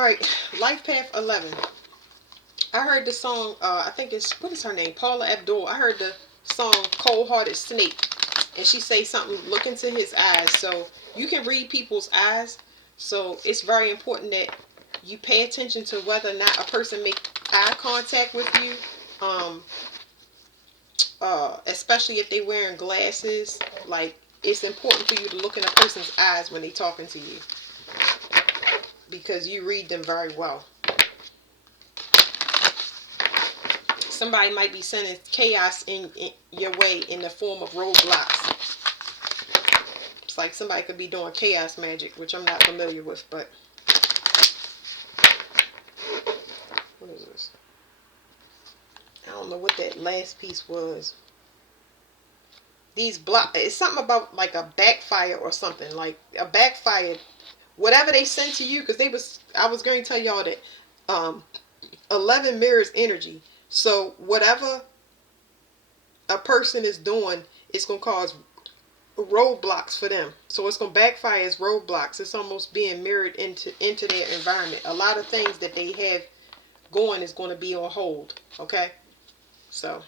right, Life Path 11. I heard the song, I think it's, what is her name? Paula Abdul. I heard the song Cold Hearted Snake. And she say something, look into his eyes. So you can read people's eyes. So it's very important that you pay attention to whether or not a person make eye contact with you. Especially if they wearing glasses. Like, it's important for you to look in a person's eyes when they talking to you, because you read them very well. Somebody might be sending chaos in your way in the form of roadblocks. It's like somebody could be doing chaos magic, which I'm not familiar with, but what is this? I don't know what that last piece was. These block, it's something about like a backfire or something, like a backfire, whatever they send to you, because I was going to tell y'all that 11 mirrors energy. So whatever a person is doing, it's going to cause roadblocks for them. So it's going to backfire as roadblocks. It's almost being mirrored into their environment. A lot of things that they have going is going to be on hold. Okay? So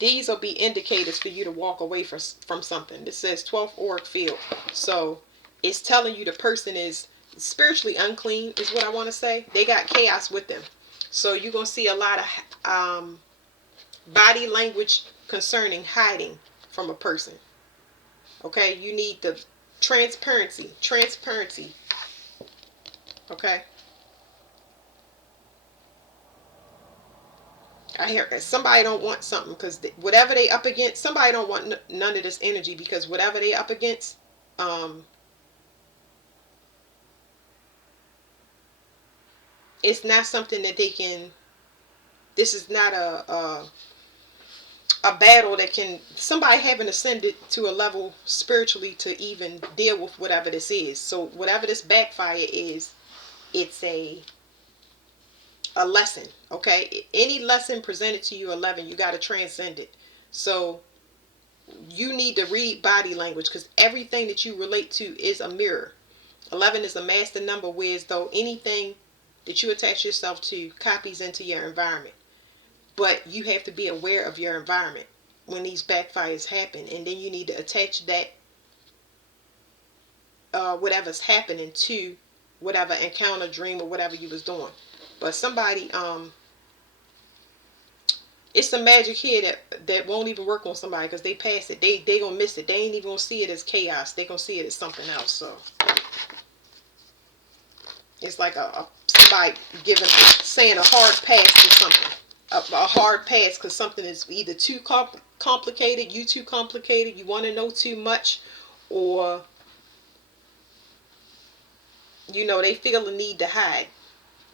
these will be indicators for you to walk away from something. This says 12th auric field. So it's telling you the person is spiritually unclean, is what I want to say. They got chaos with them. So you're going to see a lot of body language concerning hiding from a person. Okay? You need the transparency. Transparency. Okay? I hear somebody don't want something, because whatever they up against, somebody don't want none of this energy, because whatever they up against, it's not something that they can. This is not a battle that can, somebody haven't ascended to a level spiritually to even deal with whatever this is. So whatever this backfire is, it's a lesson. Okay? Any lesson presented to you 11, you got to transcend it. So you need to read body language, because everything that you relate to is a mirror. 11 is a master number, whereas though anything that you attach yourself to copies into your environment. But you have to be aware of your environment when these backfires happen, and then you need to attach that whatever's happening to whatever encounter, dream, or whatever you was doing. But somebody, it's some magic here that won't even work on somebody, because they pass it. They gonna miss it. They ain't even gonna see it as chaos. They gonna see it as something else. So it's like somebody saying a hard pass to something. A hard pass because something is either too complicated, you too complicated, you want to know too much, or they feel the need to hide.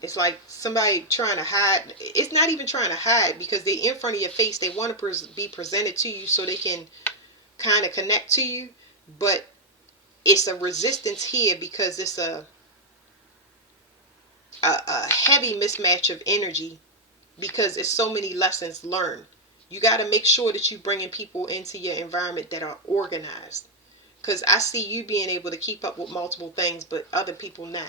It's like somebody trying to hide. It's not even trying to hide, because they're in front of your face. They want to be presented to you so they can kind of connect to you, but it's a resistance here, because it's a heavy mismatch of energy, because it's so many lessons learned. You got to make sure that you're bringing people into your environment that are organized, because I see you being able to keep up with multiple things, but other people not.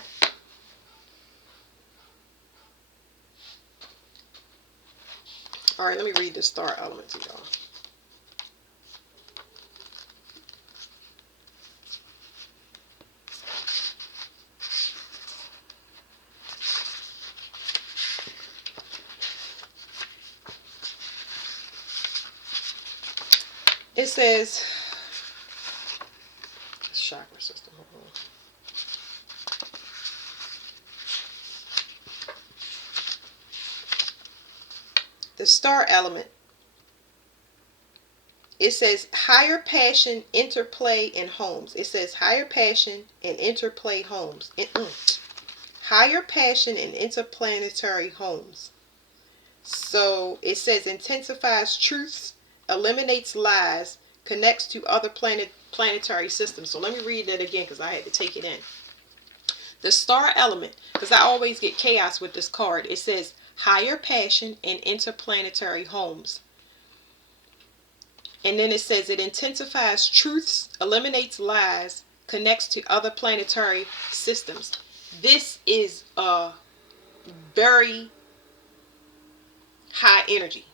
All right, let me read the star element to y'all. It says, chakra system. Hold on. The star element. It says higher passion, interplay, and homes. It says higher passion and interplay homes. Higher passion and interplanetary homes. So it says intensifies truths, eliminates lies, connects to other planetary systems. So let me read that again, because I had to take it in. The star element, because I always get chaos with this card. It says higher passion and interplanetary homes. And then it says it intensifies truths, eliminates lies, connects to other planetary systems. This is a very high energy.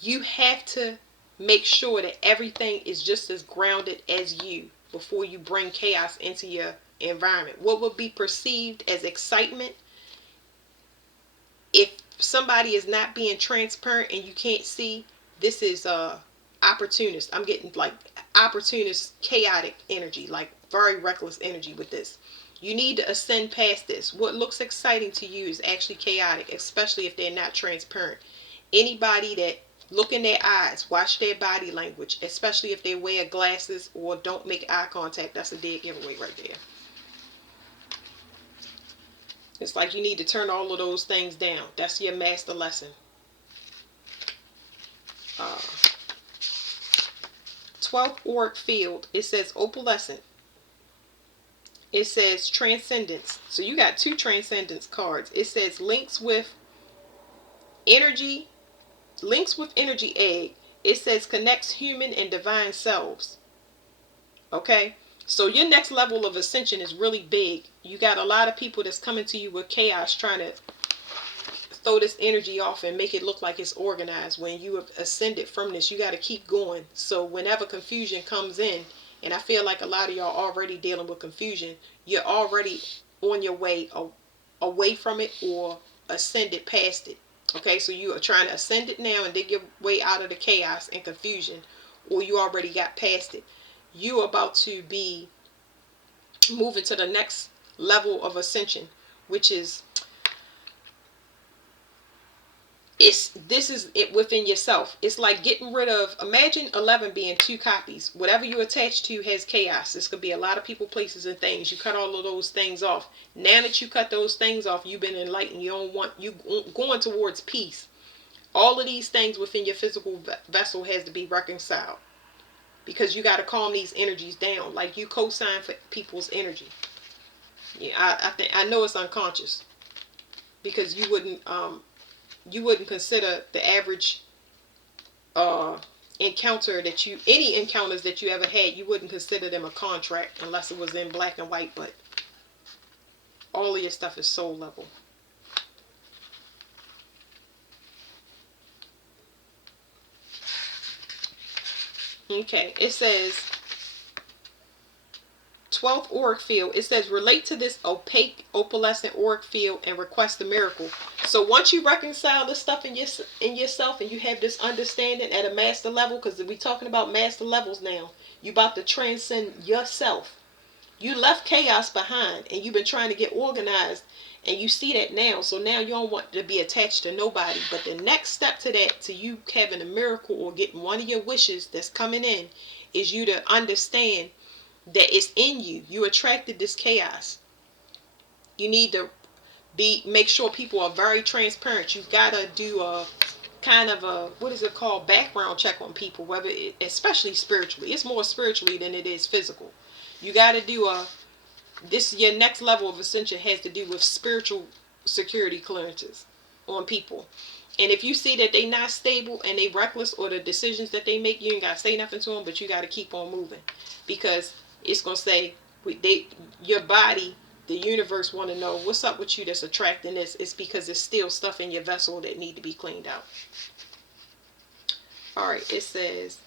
You have to make sure that everything is just as grounded as you before you bring chaos into your environment. What would be perceived as excitement, if somebody is not being transparent and you can't see, this is opportunist. I'm getting like opportunist, chaotic energy, like very reckless energy with this. You need to ascend past this. What looks exciting to you is actually chaotic, especially if they're not transparent. Anybody that look in their eyes, watch their body language, especially if they wear glasses or don't make eye contact, that's a dead giveaway right there. It's like you need to turn all of those things down. That's your master lesson. 12th auric field, it says opalescent. It says transcendence. So you got two transcendence cards. It says energy, links with energy egg. It says connects human and divine selves. Okay? So your next level of ascension is really big. You got a lot of people that's coming to you with chaos, trying to throw this energy off and make it look like it's organized. When you have ascended from this, you got to keep going. So whenever confusion comes in, and I feel like a lot of y'all already dealing with confusion, you're already on your way away from it or ascended past it. Okay, so you are trying to ascend it now and dig your way out of the chaos and confusion, or you already got past it. You are about to be moving to the next level of ascension, which is, this is it within yourself. It's like getting rid of, imagine 11 being two copies. Whatever you attach to has chaos. This could be a lot of people, places, and things. You cut all of those things off. Now that you cut those things off, you've been enlightened. You don't want, you going towards peace. All of these things within your physical vessel has to be reconciled, because you got to calm these energies down. Like you co-sign for people's energy. Yeah, I know it's unconscious, because you wouldn't consider the average encounter that any encounters that you ever had, you wouldn't consider them a contract unless it was in black and white. But all of your stuff is soul level. Okay, it says 12th auric field. It says relate to this opaque opalescent auric field and request a miracle. So once you reconcile this stuff in yourself, and you have this understanding at a master level, because we're talking about master levels now, you about to transcend yourself. You left chaos behind and you've been trying to get organized, and you see that now. So now you don't want to be attached to nobody. But the next step to that, to you having a miracle or getting one of your wishes that's coming in, is you to understand that it's in you. You attracted this chaos. You need to make sure people are very transparent. You've got to do a kind of a, what is it called, background check on people, whether especially spiritually. It's more spiritually than it is physical. You got to do your next level of ascension has to do with spiritual security clearances on people. And if you see that they not stable and they reckless, or the decisions that they make, you ain't got to say nothing to them, but you got to keep on moving, because it's going to say, your body, the universe want to know what's up with you that's attracting this. It's because there's still stuff in your vessel that need to be cleaned out. All right, it says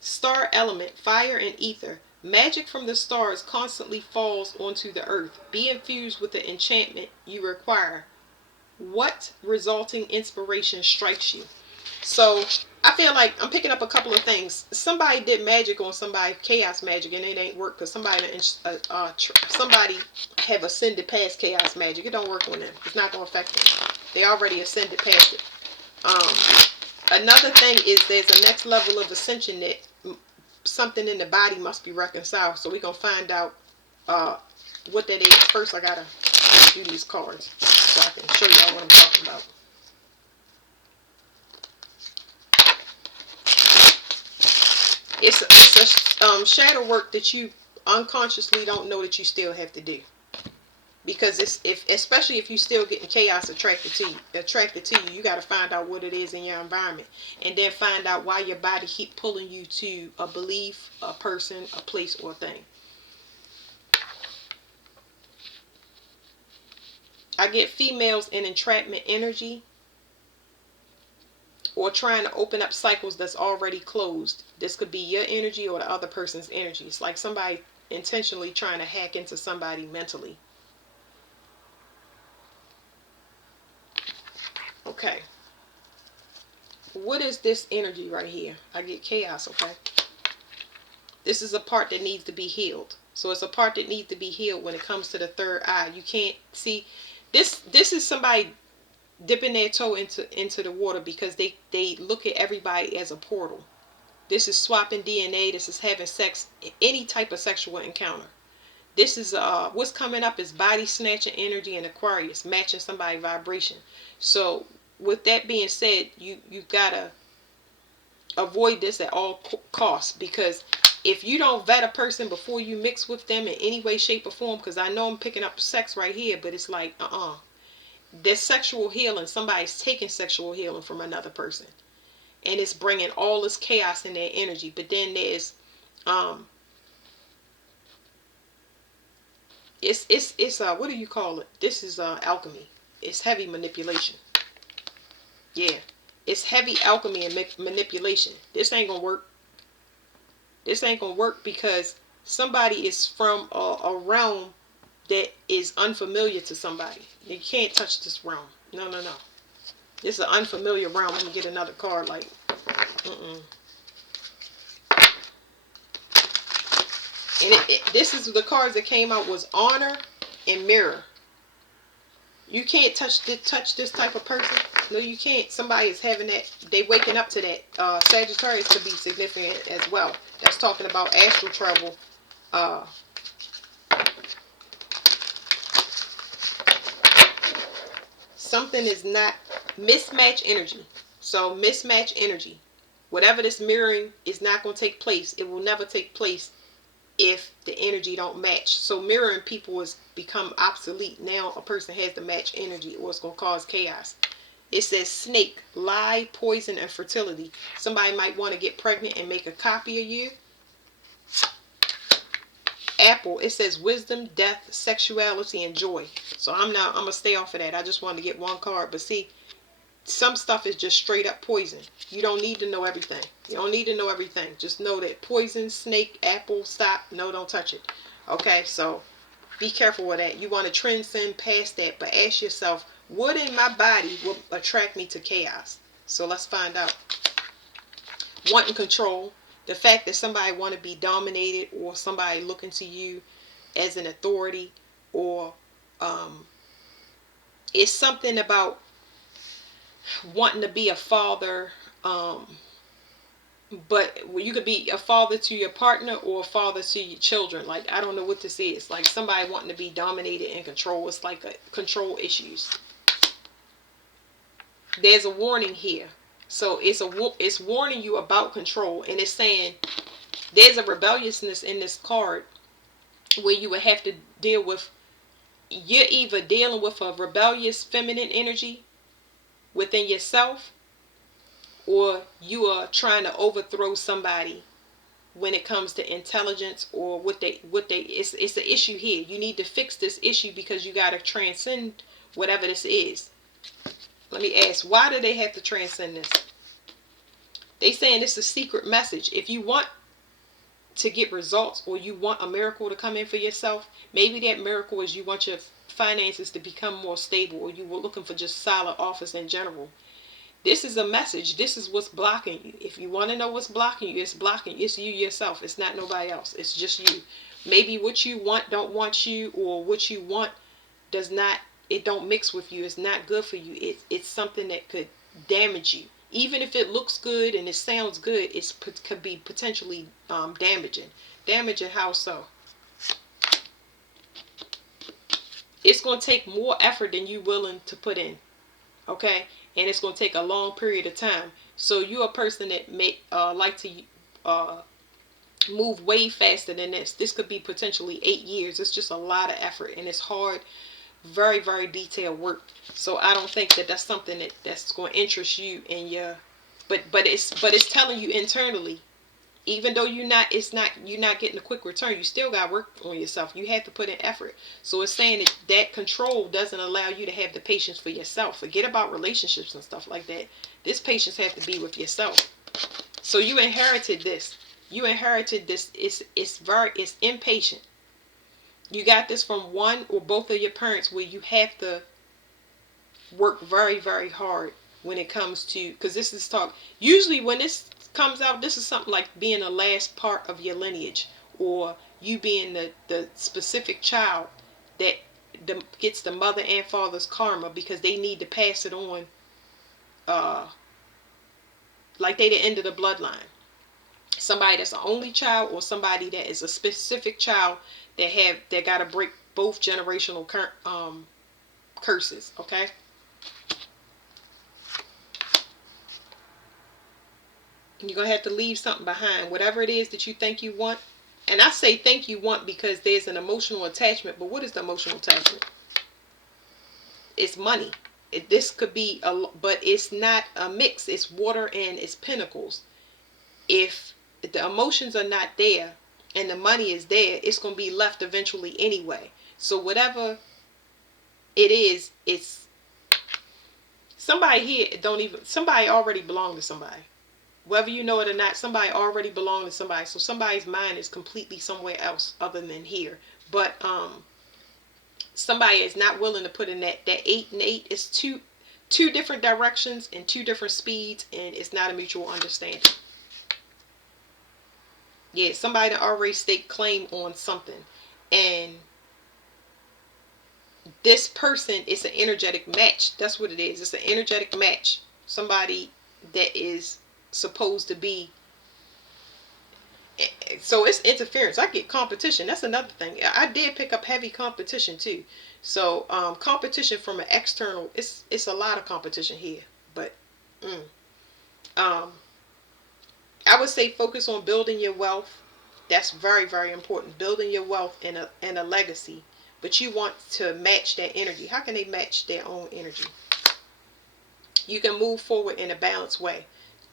star element, fire and ether. Magic from the stars constantly falls onto the earth. Be infused with the enchantment you require. What resulting inspiration strikes you? So I feel like I'm picking up a couple of things. Somebody did magic on somebody, chaos magic, and it ain't work because somebody have ascended past chaos magic. It don't work on them. It's not gonna affect them. They already ascended past it. Another thing is there's a next level of ascension that something in the body must be reconciled. So we're gonna find out what that is. First, I gotta do these cards so I can show y'all what I'm talking about. It's a shadow work that you unconsciously don't know that you still have to do, because especially if you still getting chaos attracted to you, you got to find out what it is in your environment, and then find out why your body keep pulling you to a belief, a person, a place, or a thing. I get females in entrapment energy, or trying to open up cycles that's already closed. This could be your energy or the other person's energy. It's like somebody intentionally trying to hack into somebody mentally. Okay. What is this energy right here? I get chaos, okay? This is a part that needs to be healed. So it's a part that needs to be healed when it comes to the third eye. You can't see this. This is somebody dipping their toe into the water because they look at everybody as a portal. This is swapping DNA. This is having sex, any type of sexual encounter. This is what's coming up is body snatching energy and Aquarius, matching somebody's vibration. So with that being said, you gotta avoid this at all costs, because if you don't vet a person before you mix with them in any way, shape, or form, because I know I'm picking up sex right here, but it's like there's sexual healing. Somebody's taking sexual healing from another person, and it's bringing all this chaos in their energy. But then there's it's what do you call it? This is alchemy. It's heavy manipulation. Yeah, it's heavy alchemy and manipulation. This ain't gonna work. This ain't gonna work because somebody is from a realm that is unfamiliar to somebody. You can't touch this realm. No, no, no. This is an unfamiliar realm. Let me get another card. Like, And this is the cards that came out was honor and mirror. You can't touch this type of person. No, you can't. Somebody is having that. They waking up to that. Sagittarius could be significant as well. That's talking about astral travel. Something is not mismatch energy. So mismatch energy. Whatever this mirroring is not going to take place. It will never take place if the energy don't match. So mirroring people has become obsolete. Now a person has to match energy or it's going to cause chaos. It says snake, lie, poison, and fertility. Somebody might want to get pregnant and make a copy of you. Apple, it says wisdom, death, sexuality, and joy. So I'm going to stay off of that. I just wanted to get one card. But see, some stuff is just straight up poison. You don't need to know everything. You don't need to know everything. Just know that poison, snake, apple, stop. No, don't touch it. Okay, so be careful with that. You want to transcend past that, but ask yourself, what in my body will attract me to chaos? So let's find out. Wanting control. The fact that somebody want to be dominated, or somebody looking to you as an authority, or it's something about wanting to be a father, but you could be a father to your partner or a father to your children. Like, I don't know what this is. Like somebody wanting to be dominated and control. It's like control issues. There's a warning here. So it's warning you about control, and it's saying there's a rebelliousness in this card where you would have to deal with. You're either dealing with a rebellious feminine energy within yourself, or you are trying to overthrow somebody when it comes to intelligence, or it's an issue here. You need to fix this issue because you got to transcend whatever this is. Let me ask, why do they have to transcend this? They saying it's a secret message. If you want to get results, or you want a miracle to come in for yourself, maybe that miracle is you want your finances to become more stable, or you were looking for just solid office in general. This is a message. This is what's blocking you. If you want to know what's blocking you, it's blocking you. It's you yourself. It's not nobody else. It's just you. Maybe what you want don't want you, or what you want does not, it don't mix with you. It's not good for you. It's something that could damage you. Even if it looks good and it sounds good, it could be potentially damaging. Damaging how so? It's going to take more effort than you're willing to put in. Okay? And it's going to take a long period of time. So you're a person that may like to move way faster than this. This could be potentially 8 years. It's just a lot of effort, and it's hard, very, very detailed work. So I don't think that that's something that's going to interest you in your. But it's telling you internally, Even though you're not getting a quick return, you still got to work on yourself. You have to put in effort. So it's saying that control doesn't allow you to have the patience for yourself. Forget about relationships and stuff like that. This patience has to be with yourself. So you inherited this. It's impatient. You got this from one or both of your parents, where you have to work very, very hard when it comes to, because this is talk, usually when this comes out, this is something like being the last part of your lineage, or you being the specific child that gets the mother and father's karma, because they need to pass it on, like they the end of the bloodline. Somebody that's the only child, or somebody that is a specific child that got to break both generational curses. Okay. You're going to have to leave something behind, whatever it is that you think you want. And I say think you want because there's an emotional attachment. But what is the emotional attachment? It's money. This could be but it's not a mix. It's water and it's pentacles. If the emotions are not there and the money is there, it's going to be left eventually anyway. So whatever it is, it's somebody here somebody already belonged to somebody. Whether you know it or not, somebody already belonged to somebody. So somebody's mind is completely somewhere else other than here. But somebody is not willing to put in that 8 and 8 is two different directions and 2 different speeds, and it's not a mutual understanding. Yeah, somebody that already staked claim on something, and this person is an energetic match. That's what it is. It's an energetic match. Somebody that is supposed to be. So it's interference. I get competition. That's another thing. I did pick up heavy competition too. So competition from an external. It's a lot of competition here. But I would say focus on building your wealth. That's very, very important. Building your wealth and a legacy. But you want to match that energy. How can they match their own energy? You can move forward in a balanced way.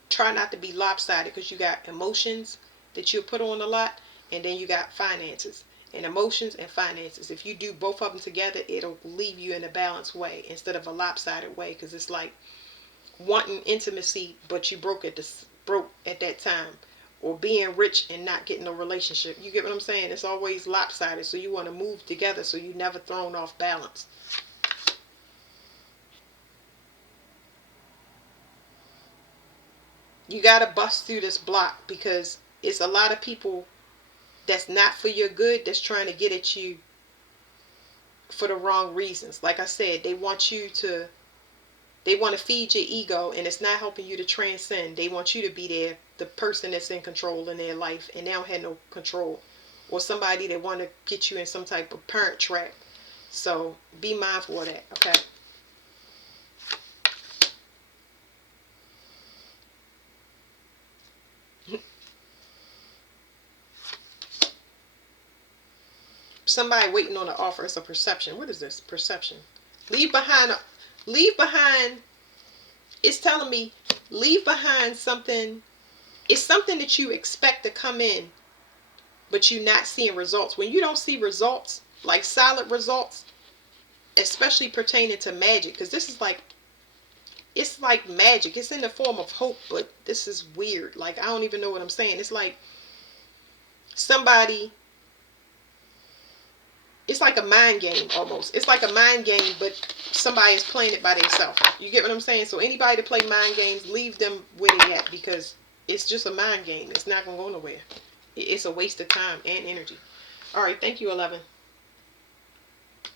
Try not to be lopsided, because you got emotions that you put on a lot, and then you got finances. And emotions and finances, if you do both of them together, it'll leave you in a balanced way instead of a lopsided way, because it's like wanting intimacy but you broke at that time, or being rich and not getting a relationship. You get what I'm saying? It's always lopsided. So you want to move together so you never thrown off balance. You got to bust through this block, because it's a lot of people that's not for your good, that's trying to get at you for the wrong reasons. Like I said, they want to feed your ego, and it's not helping you to transcend. They want you to be there, the person that's in control in their life, and they don't have no control. Or somebody that want to get you in some type of parent trap. So be mindful of that, okay? Somebody waiting on an offer. It's a perception. What is this? Perception. Leave behind. It's telling me leave behind something. It's something that you expect to come in, but you're not seeing results. When you don't see results, like solid results, especially pertaining to magic, because this is like, it's like magic. It's in the form of hope, but this is weird. Like, I don't even know what I'm saying. It's like somebody, it's like a mind game almost. It's like a mind game, but somebody is playing it by themselves. You get what I'm saying? So anybody that play mind games, leave them where they at, because it's just a mind game. It's not going to go nowhere. It's a waste of time and energy. All right. Thank you, 11.